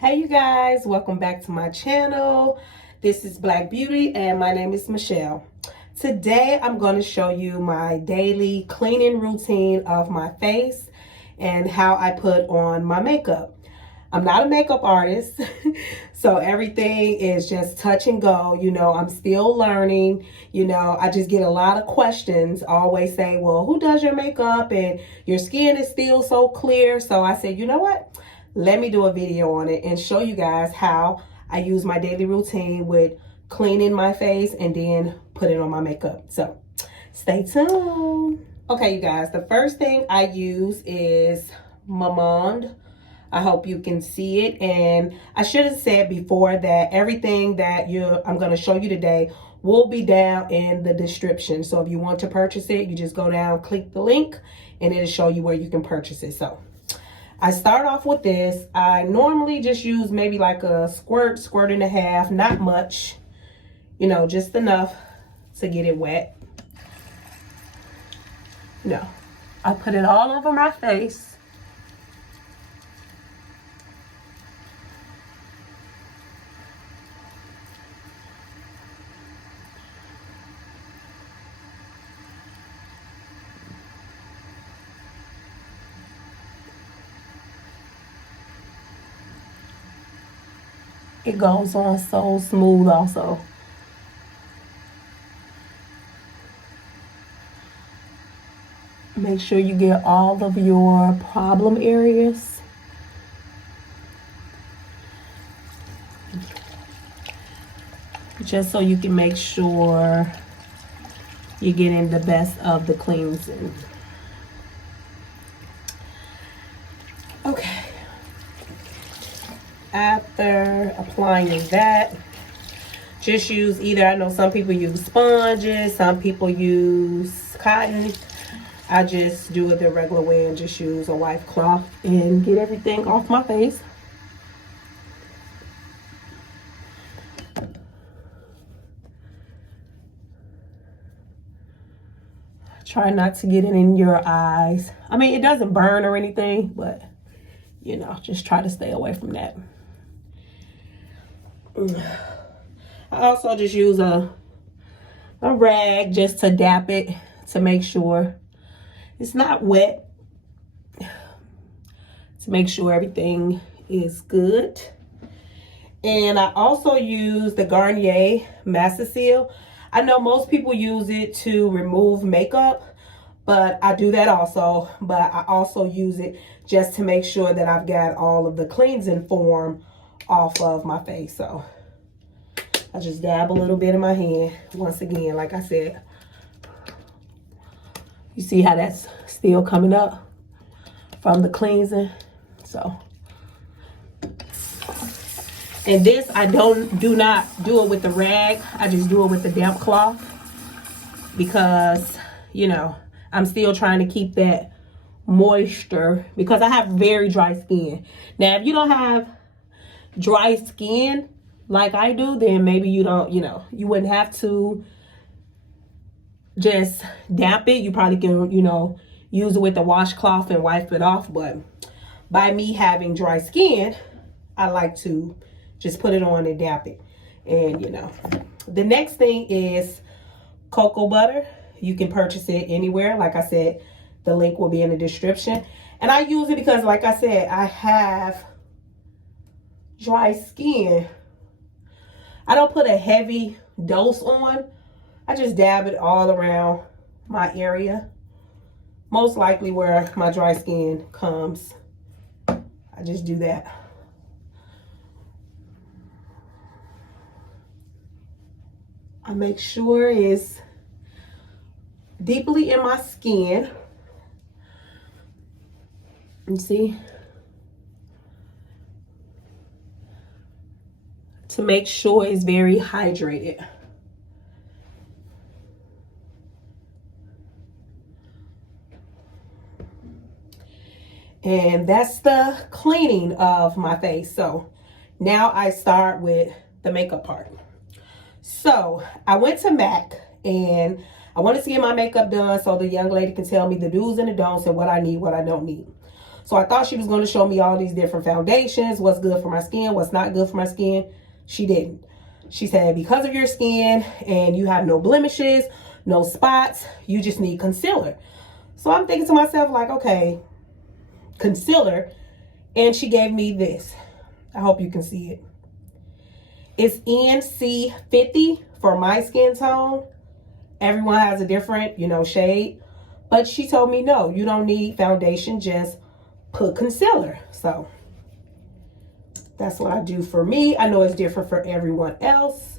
Hey you guys, welcome back to my channel. This is Black Beauty and my name is Michelle. Today I'm going to show you my daily cleaning routine of my face and how I put on my makeup. I'm not a makeup artist, so everything is just touch and go. You know, I'm still learning. You know, I just get a lot of questions. I always say, well, who does your makeup? And your skin is still so clear. So I said, you know what? Let me do a video on it and show you guys how I use my daily routine with cleaning my face and then putting on my makeup. So stay tuned. Okay, you guys, the first thing I use is Mamond. I hope you can see it. And I should have said before that everything that I'm going to show you today will be down in the description. So if you want to purchase it, you just go down, click the link, and it'll show you where you can purchase it. So I start off with this. I normally just use maybe like a squirt and a half, not much, you know, just enough to get it wet. You know, I put it all over my face. It goes on so smooth also. Make sure you get all of your problem areas. Just so you can make sure you're getting the best of the cleansing. Okay. After applying that, just use either, I know some people use sponges, some people use cotton. I just do it the regular way and just use a white cloth and get everything off my face. Try not to get it in your eyes. I mean, it doesn't burn or anything, but you know, just try to stay away from that. I also just use a rag just to dap it to make sure it's not wet, to make sure everything is good. And I also use the Garnier Master Seal. I know most people use it to remove makeup, but I do that also. But I also use it just to make sure that I've got all of the cleansing form off of my face. So I just dab a little bit in my hand. Once again, like I said, you see how that's still coming up from the cleansing. So, and this I do not do it with the rag. I just do it with the damp cloth because, you know, I'm still trying to keep that moisture because I have very dry skin. Now, if you don't have dry skin like I do, then maybe you don't, you know, you wouldn't have to just damp it. You probably can, you know, use it with the washcloth and wipe it off. But by me having dry skin, I like to just put it on and damp it. And, you know, the next thing is cocoa butter. You can purchase it anywhere. Like I said, the link will be in the description. And I use it because, like I said, I have dry skin. I don't put a heavy dose on. I just dab it all around my area. Most likely where my dry skin comes. I just do that. I make sure it's deeply in my skin. You see? To make sure it's very hydrated. And that's the cleaning of my face. So Now I start with the makeup part. So I went to MAC and I wanted to get my makeup done so the young lady can tell me the do's and the don'ts and what I need, what I don't need. So I thought she was going to show me all these different foundations, what's good for my skin, what's not good for my skin. She didn't. She said, because of your skin and you have no blemishes, no spots, you just need concealer. So I'm thinking to myself like, okay, concealer. And she gave me this. I hope you can see it. It's NC50 for my skin tone. Everyone has a different, shade. But she told me, no, you don't need foundation, just put concealer. So that's what I do for me. I know it's different for everyone else.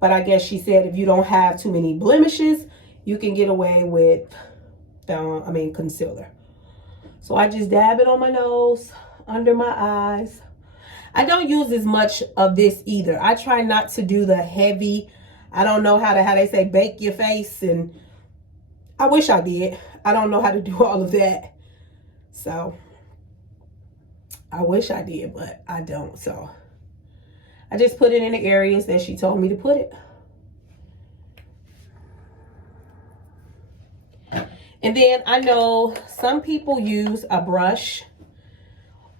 But I guess she said if you don't have too many blemishes, you can get away with, concealer. So I just dab it on my nose, under my eyes. I don't use as much of this either. I try not to do the heavy, I don't know how they say bake your face, and I wish I did. I don't know how to do all of that. So I wish I did, but I don't. So I just put it in the areas that she told me to put it. And then I know some people use a brush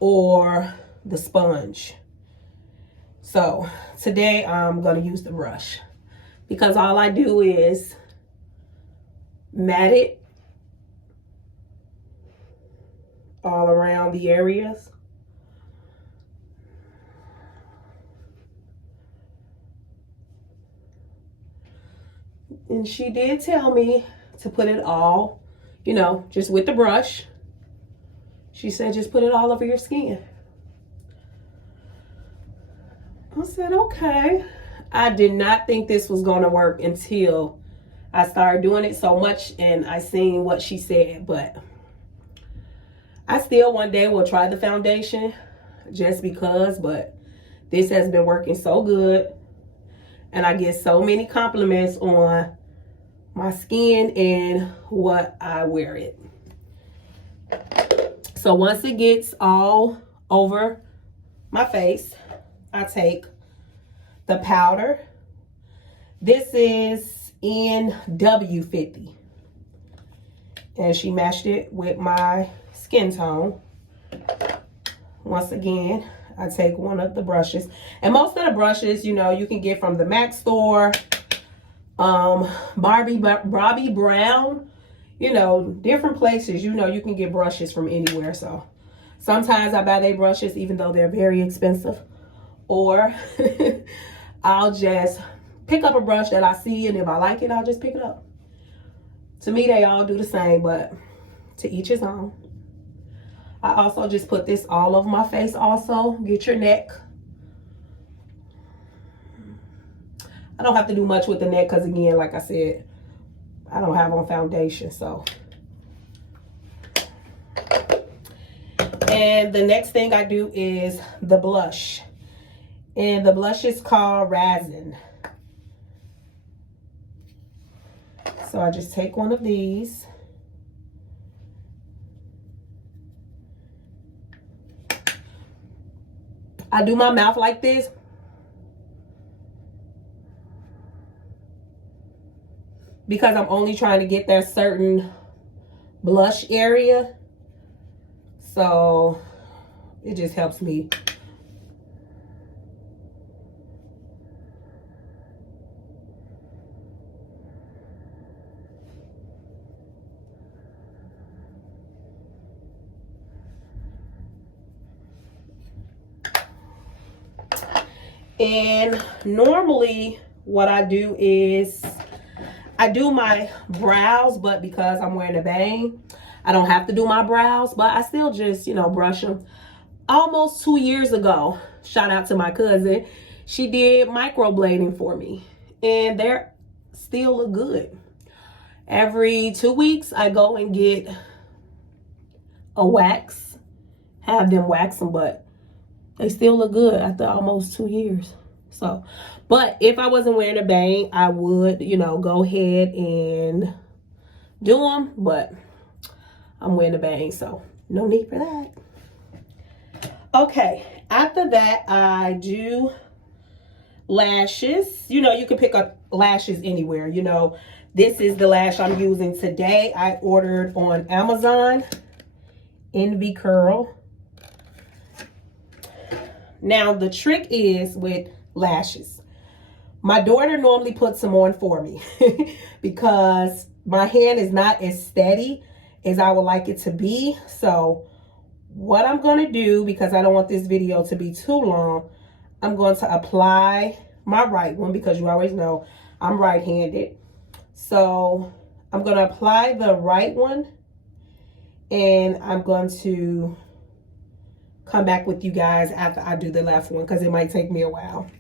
or the sponge. So today I'm going to use the brush because all I do is mat it all around the areas. And she did tell me to put it all, just with the brush. She said, just put it all over your skin. I said, okay. I did not think this was going to work until I started doing it so much and I seen what she said. But I still one day will try the foundation just because. But this has been working so good. And I get so many compliments on my skin and what I wear it. So once it gets all over my face, I take the powder. This is NW50. And she matched it with my skin tone. Once again, I take one of the brushes. And most of the brushes, you can get from the MAC store. Bobby Brown. Different places, you can get brushes from anywhere. So sometimes I buy their brushes even though they're very expensive. Or I'll just pick up a brush that I see, and if I like it, I'll just pick it up. To me, they all do the same, but to each his own. I also just put this all over my face also. Get your neck. I don't have to do much with the neck because, again, like I said, I don't have on foundation, so. And the next thing I do is the blush. And the blush is called Resin. So I just take one of these. I do my mouth like this. Because I'm only trying to get that certain blush area. So it just helps me. And normally what I do is I do my brows, but because I'm wearing a bang, I don't have to do my brows, but I still just, brush them. Almost 2 years ago, shout out to my cousin, she did microblading for me, and they're still look good. Every 2 weeks, I go and get a wax, have them wax them, but they still look good after almost 2 years. So, but if I wasn't wearing a bang, I would, go ahead and do them, but I'm wearing a bang, so no need for that. Okay, after that, I do lashes. You know, you can pick up lashes anywhere. You know, this is the lash I'm using today. I ordered on Amazon, Envy Curl. Now, the trick is with lashes. My daughter normally puts them on for me because my hand is not as steady as I would like it to be. So what I'm going to do, because I don't want this video to be too long, I'm going to apply my right one because you always know I'm right-handed. So I'm going to apply the right one and I'm going to come back with you guys after I do the left one because it might take me a while.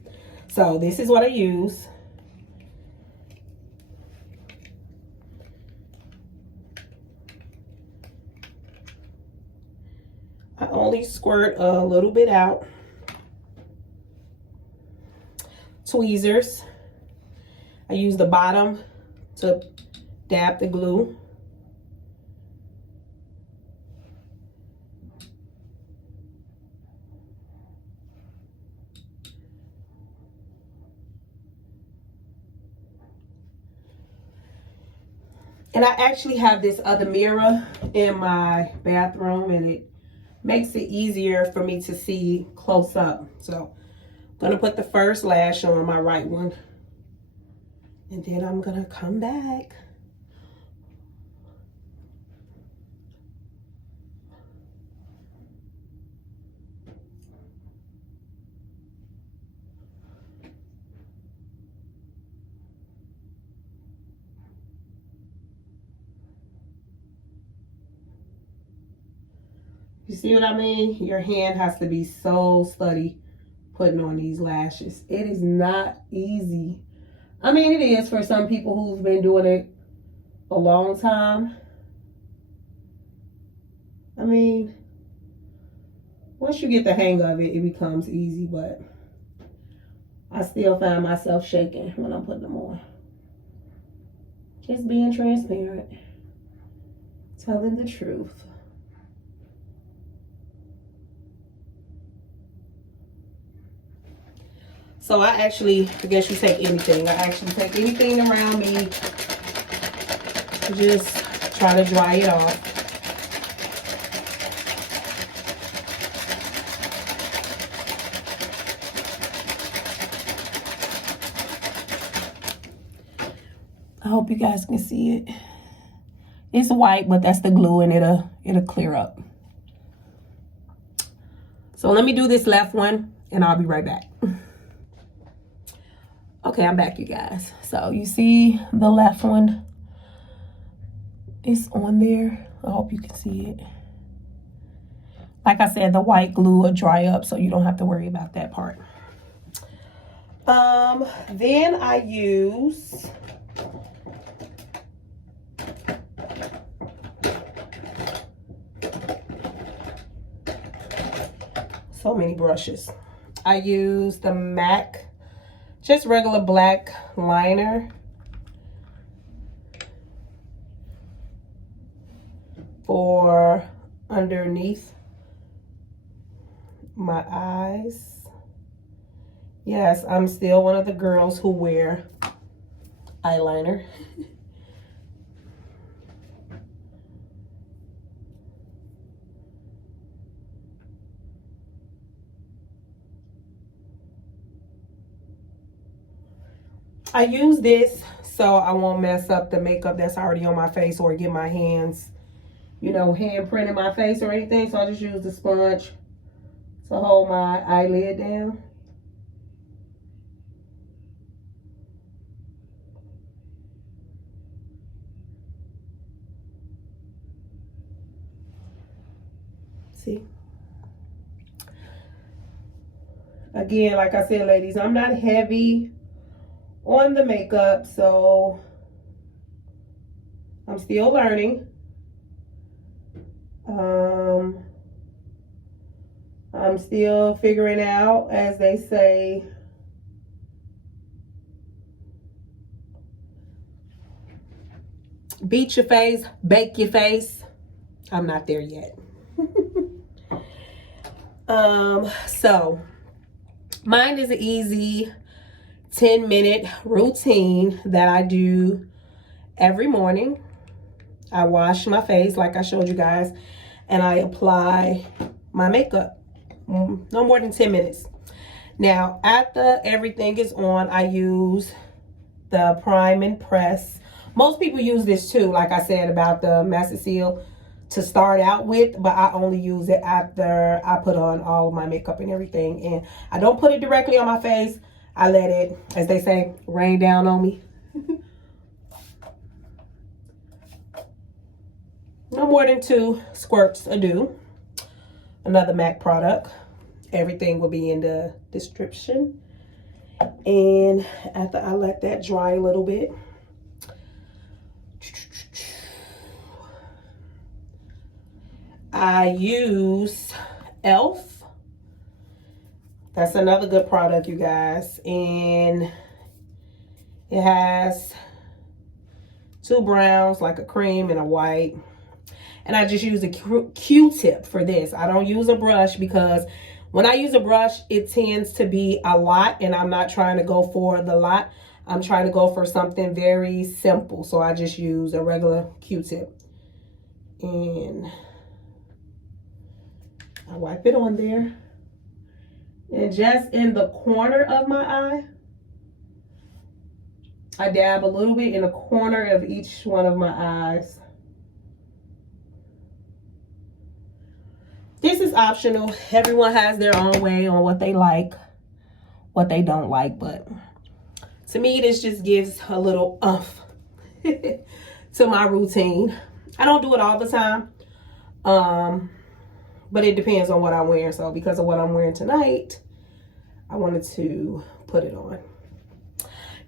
So this is what I use. I only squirt a little bit out. Tweezers. I use the bottom to dab the glue. And I actually have this other mirror in my bathroom and it makes it easier for me to see close up. So I'm gonna put the first lash on my right one and then I'm gonna come back. You see what I mean? Your hand has to be so steady putting on these lashes. It is not easy. I mean, it is for some people who've been doing it a long time. I mean, once you get the hang of it, it becomes easy, but I still find myself shaking when I'm putting them on. Just being transparent, telling the truth. So I guess you take anything. I actually take anything around me. Just try to dry it off. I hope you guys can see it. It's white, but that's the glue and it'll clear up. So let me do this left one and I'll be right back. Okay, I'm back, you guys. So you see the left one? It's on there. I hope you can see it. Like I said, the white glue will dry up, so you don't have to worry about that part. Then I use so many brushes. I use the MAC, just regular black liner. For underneath my eyes. Yes, I'm still one of the girls who wear eyeliner. I use this so I won't mess up the makeup that's already on my face or get my hands, you know, handprint in my face or anything. So I just use the sponge to hold my eyelid down. See? Again, like I said, ladies, I'm not heavy on the makeup, so I'm still learning. I'm still figuring out, as they say, beat your face, bake your face. I'm not there yet. So mine is an easy 10-minute routine that I do every morning. I wash my face like I showed you guys, and I apply my makeup. No more than 10 minutes. Now, after everything is on, I use the Prime and Press. Most people use this too, like I said about the Master Seal, to start out with, but I only use it after I put on all of my makeup and everything. And I don't put it directly on my face. I let it, as they say, rain down on me. No more than 2 squirts a do. Another MAC product. Everything will be in the description. And after I let that dry a little bit, I use e.l.f. That's another good product, you guys. And it has 2 browns, like a cream and a white. And I just use a Q-tip for this. I don't use a brush because when I use a brush, it tends to be a lot, and I'm not trying to go for the lot. I'm trying to go for something very simple. So I just use a regular Q-tip. And I wipe it on there. And just in the corner of my eye, I dab a little bit in the corner of each one of my eyes. This is optional. Everyone has their own way on what they like, what they don't like. But to me, this just gives a little oomph to my routine. I don't do it all the time. But it depends on what I'm wearing. So because of what I'm wearing tonight, I wanted to put it on.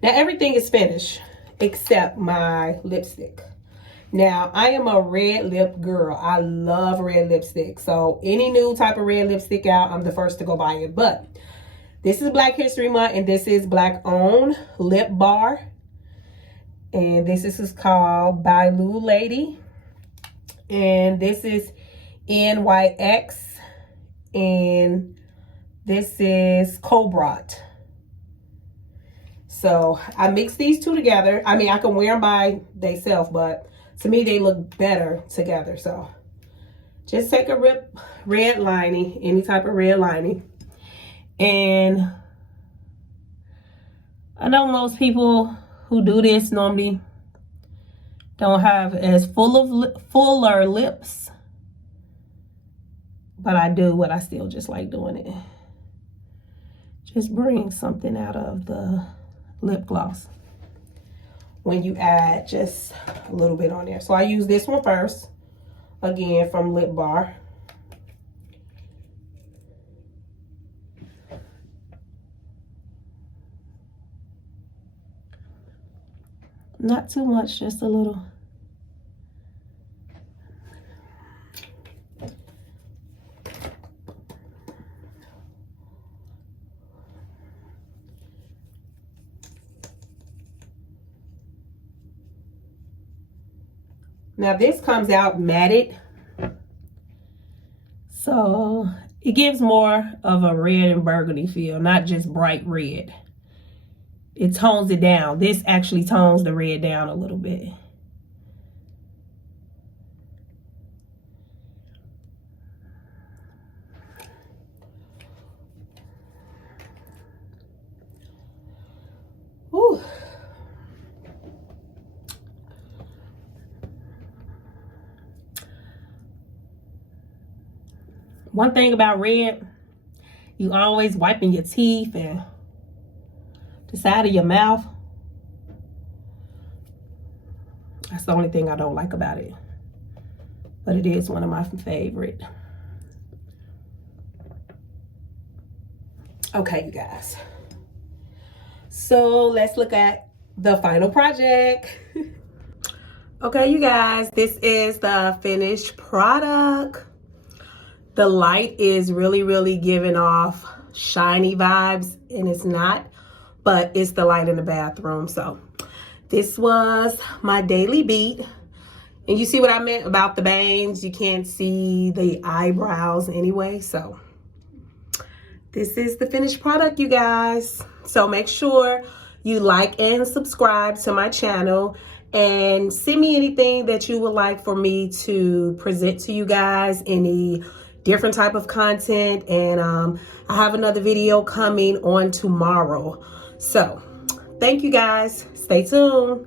Now everything is finished except my lipstick. Now, I am a red lip girl. I love red lipstick. So any new type of red lipstick out, I'm the first to go buy it. But this is Black History Month, and this is Black owned lip bar. And this is called By Lou Lady. And this is NYX. And this is Cobrat. So I mix these two together. I mean, I can wear them by themselves, but to me, they look better together. So just take a red lining, any type of red lining. And I know most people who do this normally don't have as fuller lips. But I do, but I still just like doing it. Just bring something out of the lip gloss when you add just a little bit on there. So I use this one first, again from Lip Bar. Not too much, just a little. Now this comes out matted, so it gives more of a red and burgundy feel, not just bright red. It tones it down. This actually tones the red down a little bit. Ooh. One thing about red, you always wiping your teeth and the side of your mouth. That's the only thing I don't like about it. But it is one of my favorite. Okay, you guys. So let's look at the final project. Okay, you guys, this is the finished product. The light is really giving off shiny vibes, and it's not, but it's the light in the bathroom. So this was my daily beat. And you see what I meant about the bangs? You can't see the eyebrows anyway. So this is the finished product, you guys. So make sure you like and subscribe to my channel and send me anything that you would like for me to present to you guys, any different type of content. And I have another video coming on tomorrow. So thank you guys. Stay tuned.